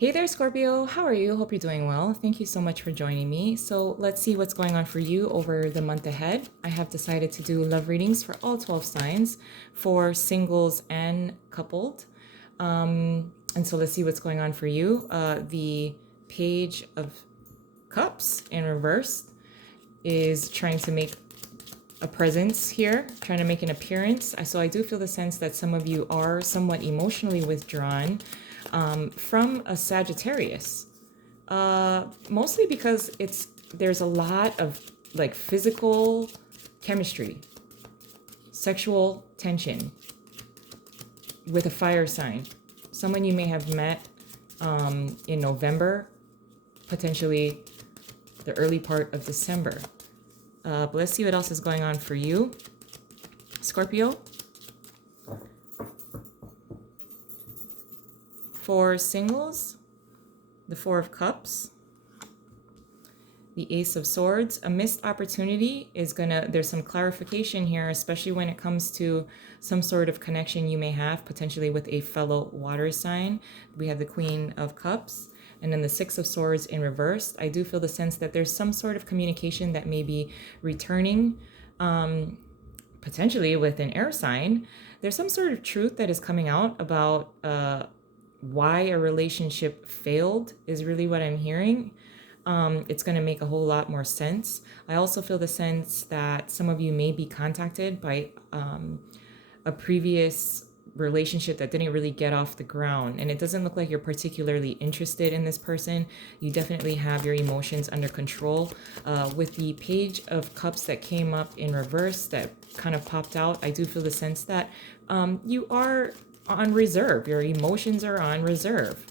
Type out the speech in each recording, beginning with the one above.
Hey there, Scorpio. How are you? Hope you're doing well. Thank you so much for joining me. So, let's see what's going on for you over the month ahead. I have decided to do love readings for all 12 signs for singles and coupled. And so, let's see what's going on for you. The Page of Cups in reverse is trying to make a presence here, trying to make an appearance. So I do feel the sense that some of you are somewhat emotionally withdrawn from a Sagittarius, mostly because there's a lot of like physical chemistry, sexual tension with a fire sign. Someone you may have met in November, potentially the early part of December. But let's see what else is going on for you, Scorpio. For singles, the Four of Cups, the Ace of Swords. A missed opportunity is there's some clarification here, especially when it comes to some sort of connection you may have potentially with a fellow water sign. We have the Queen of Cups. And then the Six of Swords in reverse. I do feel the sense that there's some sort of communication that may be returning, potentially with an air sign. There's some sort of truth that is coming out about why a relationship failed is really what I'm hearing. It's going to make a whole lot more sense. I also feel the sense that some of you may be contacted by a previous relationship that didn't really get off the ground, and it doesn't look like you're particularly interested in this person. You definitely have your emotions under control. With the Page of Cups that came up in reverse that kind of popped out, I do feel the sense that you are on reserve. Your emotions are on reserve.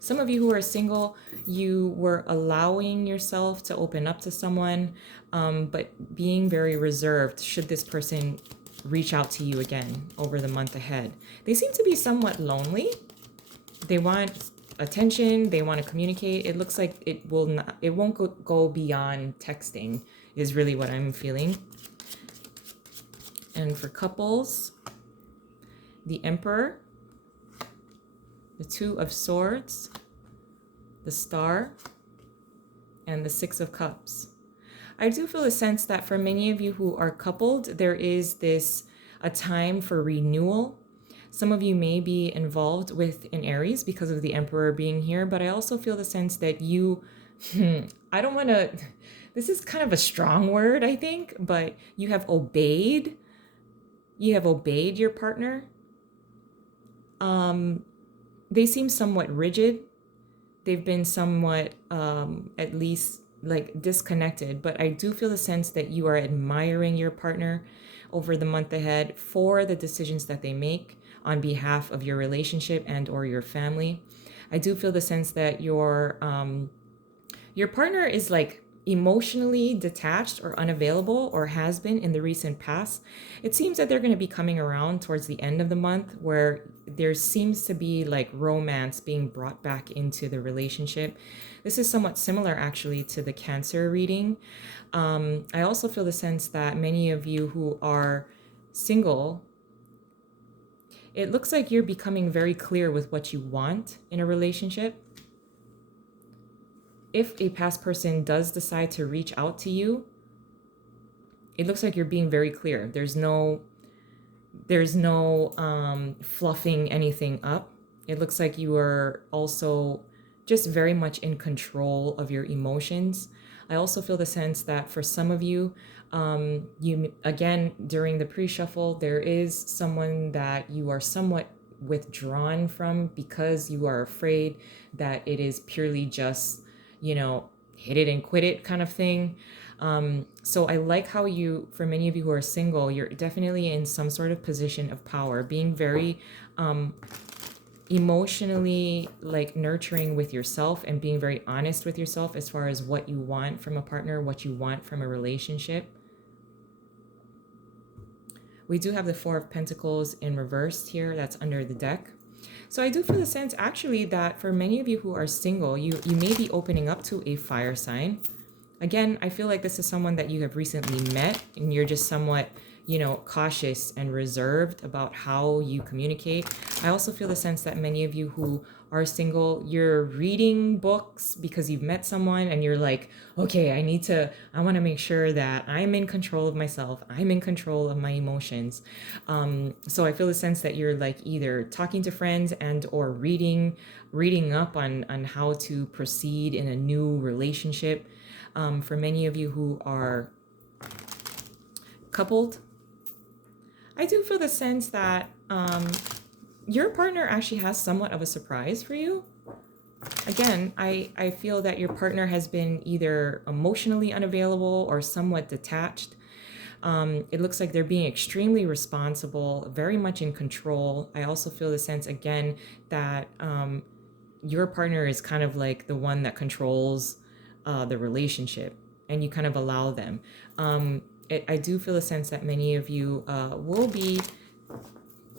Some of you who are single, you were allowing yourself to open up to someone, but being very reserved should this person reach out to you again over the month ahead. They seem to be somewhat lonely. They want attention. They want to communicate. It looks like it won't go beyond texting is really what I'm feeling. And for couples, the Emperor, the Two of Swords, the Star, and the Six of Cups. I do feel a sense that for many of you who are coupled, there is a time for renewal. Some of you may be involved with an Aries because of the Emperor being here, but I also feel the sense that I don't want to, this is kind of a strong word, I think, but you have obeyed your partner. They seem somewhat rigid. They've been somewhat, at least like disconnected, but I do feel the sense that you are admiring your partner over the month ahead for the decisions that they make on behalf of your relationship and or your family. I do feel the sense that your partner is like emotionally detached or unavailable, or has been in the recent past. It seems that they're going to be coming around towards the end of the month, where there seems to be like romance being brought back into the relationship. This is somewhat similar actually to the Cancer reading. I also feel the sense that many of you who are single, it looks like you're becoming very clear with what you want in a relationship. If a past person does decide to reach out to you, it looks like you're being very clear. There's no fluffing anything up. It looks like you are also just very much in control of your emotions. I also feel the sense that for some of you, again, during the pre-shuffle, there is someone that you are somewhat withdrawn from because you are afraid that it is purely just, hit it and quit it kind of thing. So I like how for many of you who are single, you're definitely in some sort of position of power, being very emotionally like nurturing with yourself and being very honest with yourself as far as what you want from a partner, what you want from a relationship. We do have the Four of Pentacles in reverse here. That's under the deck. So I do feel the sense actually that for many of you who are single, you may be opening up to a fire sign. Again, I feel like this is someone that you have recently met and you're just somewhat cautious and reserved about how you communicate. I also feel the sense that many of you who are single, you're reading books because you've met someone and you're like, okay, I want to make sure that I'm in control of myself. I'm in control of my emotions. So I feel the sense that you're like either talking to friends and or reading up on how to proceed in a new relationship. For many of you who are coupled, I do feel the sense that your partner actually has somewhat of a surprise for you. Again, I feel that your partner has been either emotionally unavailable or somewhat detached. It looks like they're being extremely responsible, very much in control. I also feel the sense, again, that your partner is kind of like the one that controls the relationship, and you kind of allow them. I do feel a sense that many of you will be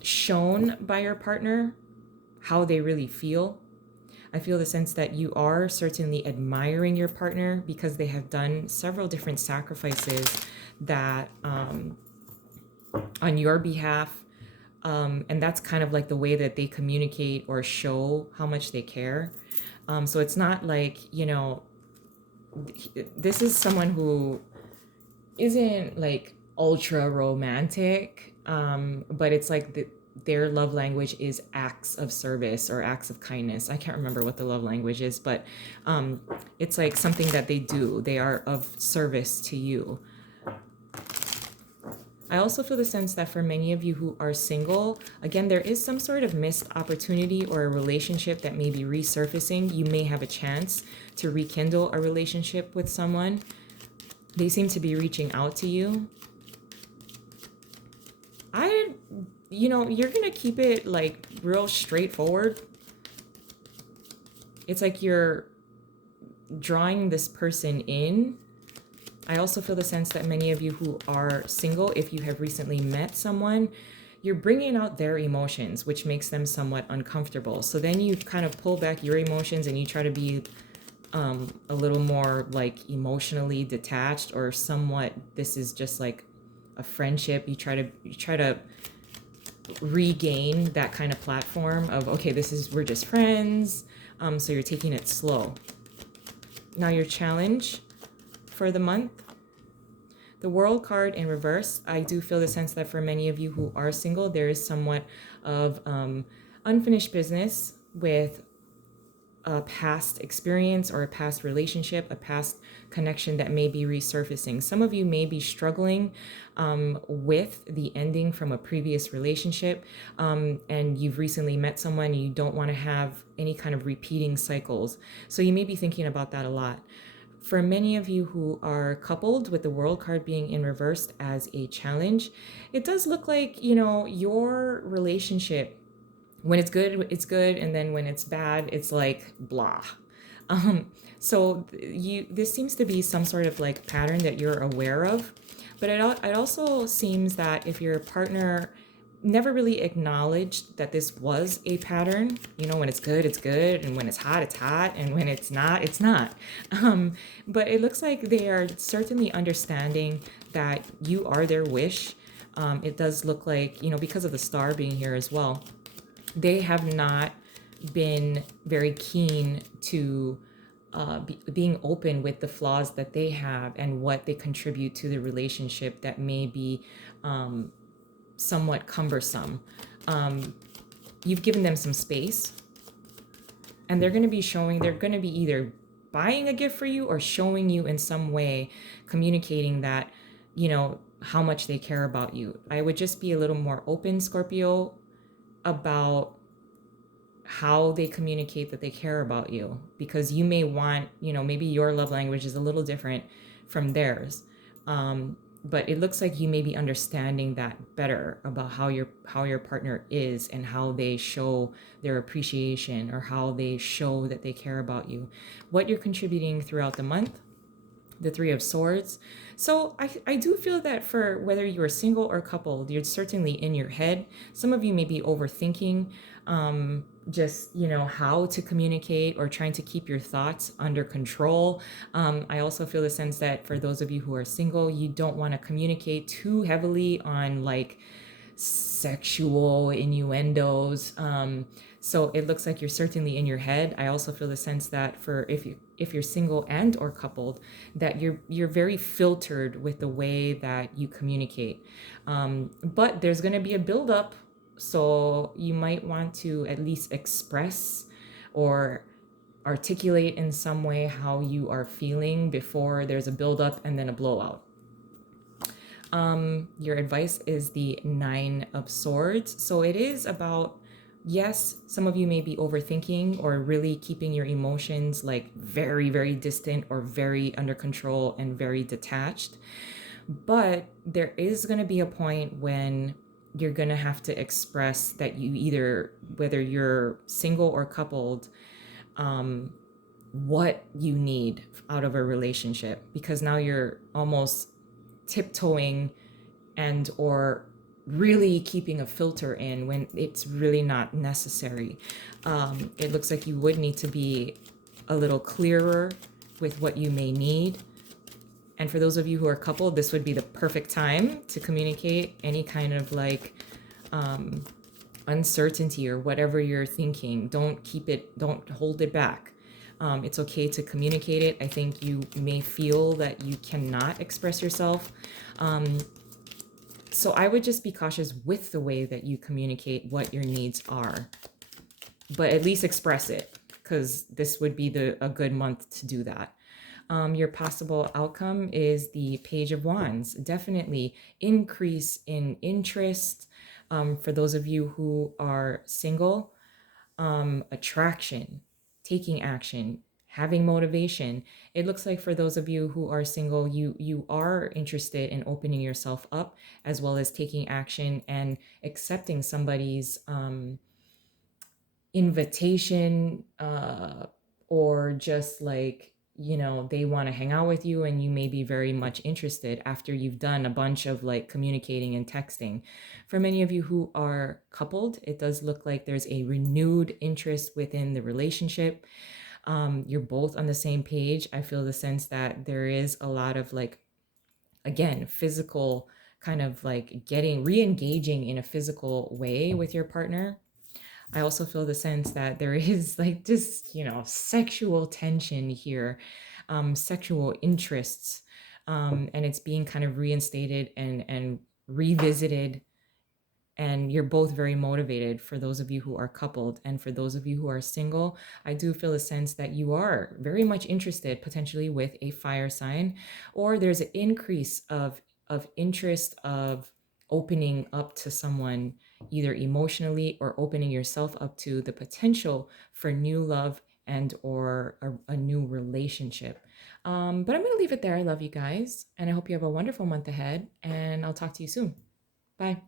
shown by your partner how they really feel. I feel the sense that you are certainly admiring your partner because they have done several different sacrifices that on your behalf. And that's kind of like the way that they communicate or show how much they care. So it's not like, this is someone who isn't like ultra romantic, but it's like their love language is acts of service or acts of kindness. I can't remember what the love language is, but it's like something that they do. They are of service to you. I also feel the sense that for many of you who are single, again, there is some sort of missed opportunity or a relationship that may be resurfacing. You may have a chance to rekindle a relationship with someone. They seem to be reaching out to you. You're going to keep it like real straightforward. It's like you're drawing this person in. I also feel the sense that many of you who are single, if you have recently met someone, you're bringing out their emotions, which makes them somewhat uncomfortable. So then you kind of pull back your emotions and you try to be a little more like emotionally detached, or somewhat this is just like a friendship. You try to regain that kind of platform of, okay, we're just friends. So you're taking it slow. Now your challenge for the month, the World card in reverse. I do feel the sense that for many of you who are single, there is somewhat of unfinished business with a past experience or a past relationship, a past connection that may be resurfacing. Some of you may be struggling with the ending from a previous relationship, and you've recently met someone and you don't want to have any kind of repeating cycles. So you may be thinking about that a lot. For many of you who are coupled, with the World card being in reversed as a challenge, it does look like, your relationship, when it's good, it's good. And then when it's bad, it's like blah. So this seems to be some sort of like pattern that you're aware of. But it also seems that if your partner never really acknowledged that this was a pattern, when it's good, it's good. And when it's hot, it's hot. And when it's not, it's not. But it looks like they are certainly understanding that you are their wish. It does look like, because of the star being here as well, they have not been very keen to being open with the flaws that they have and what they contribute to the relationship that may be somewhat cumbersome. You've given them some space, and they're going to be either buying a gift for you or showing you in some way, communicating that, how much they care about you. I would just be a little more open, Scorpio, about how they communicate that they care about you, because you may want, maybe your love language is a little different from theirs. But it looks like you may be understanding that better about how your partner is and how they show their appreciation or how they show that they care about you. What you're contributing throughout the month, the Three of Swords. So I do feel that for whether you are single or coupled, you're certainly in your head. Some of you may be overthinking just, how to communicate or trying to keep your thoughts under control. I also feel the sense that for those of you who are single, you don't want to communicate too heavily on like sexual innuendos. So it looks like you're certainly in your head. I also feel the sense that for if you're single and or coupled, that you're very filtered with the way that you communicate. But there's going to be a buildup, so you might want to at least express or articulate in some way how you are feeling before there's a buildup and then a blowout. Your advice is the Nine of Swords. So it is about, yes, some of you may be overthinking or really keeping your emotions like very, very distant or very under control and very detached. But there is going to be a point when you're going to have to express that you either, whether you're single or coupled, what you need out of a relationship, because now you're almost tiptoeing and or really keeping a filter in when it's really not necessary. It looks like you would need to be a little clearer with what you may need. And for those of you who are coupled, this would be the perfect time to communicate any kind of like uncertainty or whatever you're thinking. Don't hold it back. It's okay to communicate it. I think you may feel that you cannot express yourself. So I would just be cautious with the way that you communicate what your needs are, but at least express it, because this would be a good month to do that. Your possible outcome is the Page of Wands. Definitely increase in interest. For those of you who are single, attraction, taking action, having motivation. It looks like for those of you who are single, you are interested in opening yourself up, as well as taking action and accepting somebody's invitation, or just like, they want to hang out with you and you may be very much interested after you've done a bunch of like communicating and texting. For many of you who are coupled, it does look like there's a renewed interest within the relationship. You're both on the same page. I feel the sense that there is a lot of like, again, physical kind of like re-engaging in a physical way with your partner. I also feel the sense that there is like just, sexual tension here, sexual interests, and it's being kind of reinstated and revisited. And you're both very motivated for those of you who are coupled. And for those of you who are single, I do feel a sense that you are very much interested potentially with a fire sign, or there's an increase of interest of opening up to someone, either emotionally or opening yourself up to the potential for new love and or a new relationship. But I'm going to leave it there. I love you guys, and I hope you have a wonderful month ahead, and I'll talk to you soon. Bye.